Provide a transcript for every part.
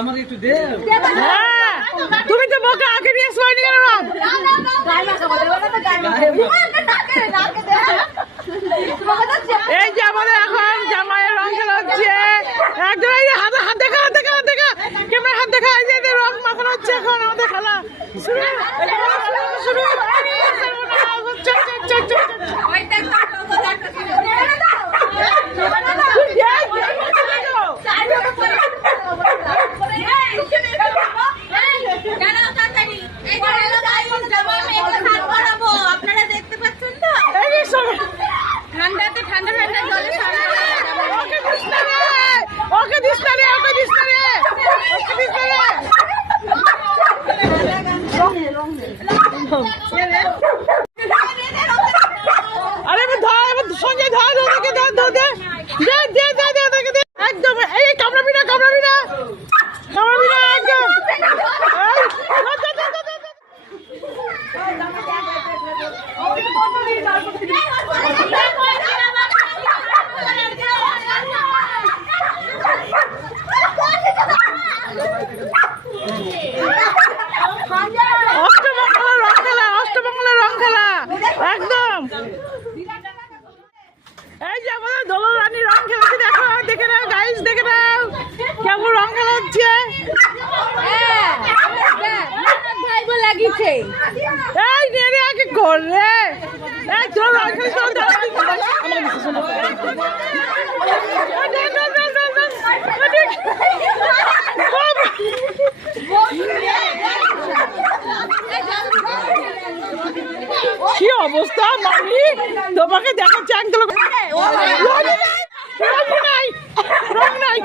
আমাকে একটু দে। তুমি তো বকে আগে নিয়ে শোয়নি কেন? এই যে আমাদের এখন জামাইয়ের রং খেলা হচ্ছে। একদম এই হাত দেখা ক্যামেরা হাত দেখা, এই যে রং মাখানো হচ্ছে এখন আমাদের খেলা শুরু। আরে সঞ্জয় ধর একদম এই কামড়াবি না একদম। অষ্টমঙ্গলের রং খেলা একদম। এই যে আমাদের দোলন রানী রং খেলাচ্ছে, দেখে নাও গাইস, দেখে নাও কেমন রং খেলা হচ্ছে। এই নেড়ে আগে করলে এই তোর রং খেলা কি অবস্থা মামি, তোমাকে দেখাচ্ছে একদম রং নাই।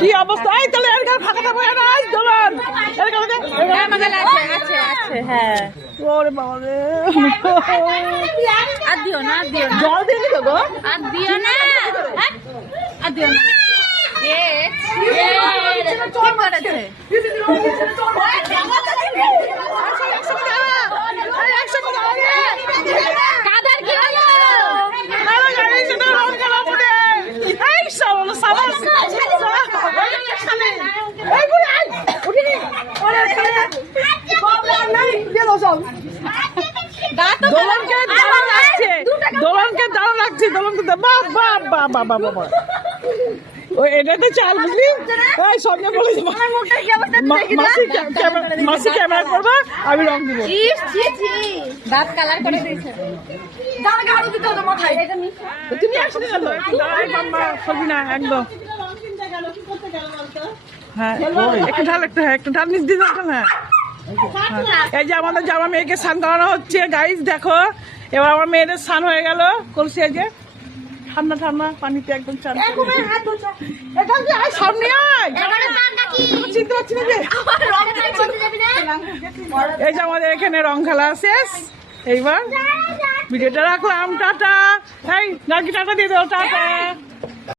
কি অবস্থা? এই তাহলে এর গাল ফাঁকা থাকবে না, দোলন হ্যাঁ। ওরে বাবা রে, আর দিও না জল দিয়ে দিল গো, আর দিও না কাদার কি হলো? দোলনকে দারুণ লাগছে, এটা তো চাল বুঝলি। সঙ্গে বলে মাসি ক্যামেরা করবো, আমি রং দিব। দাঁত কালার করে দিয়েছে। তুমি একসাথে ছবি না একদম। হ্যাঁ একটু ঢাল নিচ দিয়ে যাচ্ছেন। হ্যাঁ এই যে আমাদের জামা মেয়েকে স্নান করানো হচ্ছে গাইস, দেখো এবার আমার মেয়েদের স্নান হয়ে গেল কলসি। যে ঠান্ডা পানিতে একদম চান। সামনে চিনতে পারছি না যে। এই যে আমাদের এখানে রং খেলা শেষ, এইবার ভিডিওটা রাখলাম, টাটা। এই নাকি টাটা দিয়ে দাও, টাটা।